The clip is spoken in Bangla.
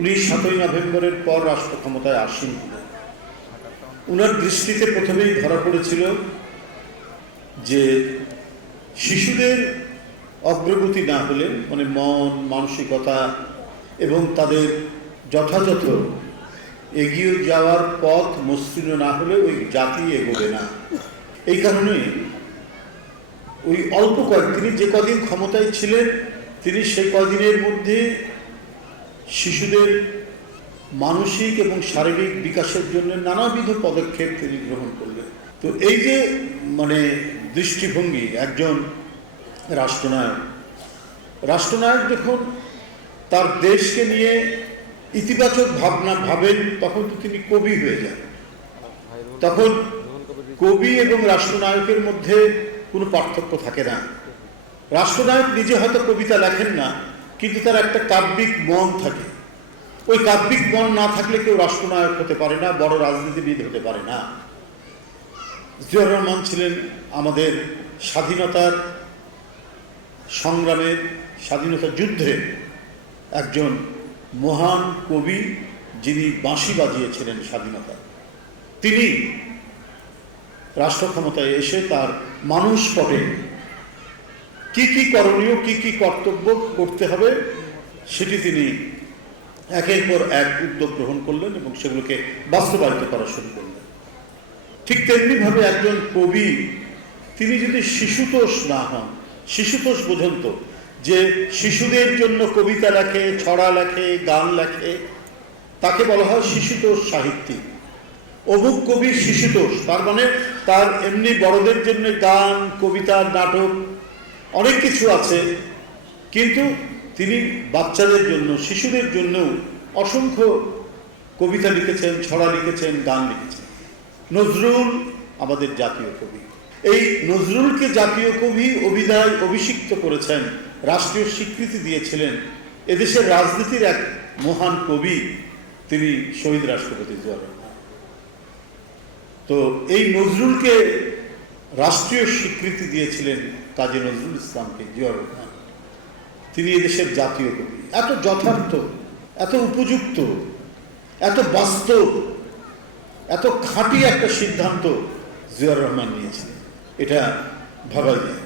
উনি 7ই নভেম্বরের পর রাষ্ট্র ক্ষমতায় আসীন হলেন। উনার দৃষ্টিতে প্রথমেই ধরা পড়েছিল যে শিশুদের অগ্রগতি না হলে, মানে মন মানসিকতা এবং তাদের যথাযথ এগিয়ে যাওয়ার পথ মসৃণ না হলে ওই জাতি এগোবে না। এই কারণে ওই অল্প তিনি যে কদিন ক্ষমতায় ছিলেন, তিনি সেই কদিনের মধ্যে শিশুদের মানসিক এবং শারীরিক বিকাশের জন্য নানাবিধ পদক্ষেপ তিনি গ্রহণ করলেন। তো এই যে দৃষ্টিভঙ্গি একজন রাষ্ট্রনায়ক যখন তার দেশকে নিয়ে ইতিবাচক ভাবনা ভাবেন, তখন তো তিনি কবি হয়ে যান। তখন কবি এবং রাষ্ট্রনায়কের মধ্যে কোনো পার্থক্য থাকে না। রাষ্ট্রনায়ক নিজে হয়তো কবিতা লেখেন না, কিন্তু তার একটা কাব্যিক মন থাকে। ওই কাব্যিক মন না থাকলে কেউ রাষ্ট্রনায়ক হতে পারে না, বড় রাজনীতিবিদ হতে পারে না। জিয়াউর রহমান ছিলেন আমাদের স্বাধীনতার সংগ্রামের, স্বাধীনতা যুদ্ধে একজন মহান কবি, যিনি বাঁশি বাজিয়েছিলেন স্বাধীনতা। তিনি রাষ্ট্র ক্ষমতায় এসে তার মানুষ পটে কি কি করণীয়, কি কি কর্তব্য করতে হবে, সেটি তিনি একের পর এক উদ্যোগ গ্রহণ করলেন এবং সেগুলোকে বাস্তবায়িত করা শুরু করলেন। ঠিক তেমনিভাবে একজন কবি, তিনি যদি শিশুতোষ না হন, শিশুতোষ বোঝেন তো, যে শিশুদের জন্য কবিতা লেখে, ছড়া লেখে, গান লেখে, তাকে বলা হয় শিশুতোষ সাহিত্যিক। অমুক কবির শিশুতোষ, তার মানে তার এমনি বড়দের জন্য গান, কবিতা, নাটক অনেক কিছু আছে, কিন্তু তিনি বাচ্চাদের জন্য, শিশুদের জন্যও অসংখ্য কবিতা লিখেছেন, ছড়া লিখেছেন, গান লিখেছেন। নজরুল আমাদের জাতীয় কবি। এই নজরুলকে জাতীয় কবি অভিধায় অভিষিক্ত করেছেন, রাষ্ট্রীয় স্বীকৃতি দিয়েছিলেন এদেশের রাজনীতির এক মহান কবি, তিনি শহীদ রাষ্ট্রপতি জিয়াউর রহমান। তো এই নজরুলকে রাষ্ট্রীয় স্বীকৃতি দিয়েছিলেন কাজী নজরুল ইসলামকে জিয়াউর রহমান। তিনি এদেশের জাতীয় কবি। এত যথার্থ, এত উপযুক্ত, এত বাস্তব, এত খাঁটি একটা সিদ্ধান্ত জিয়াউর রহমান নিয়েছিলেন, এটা ভাবাই যায়।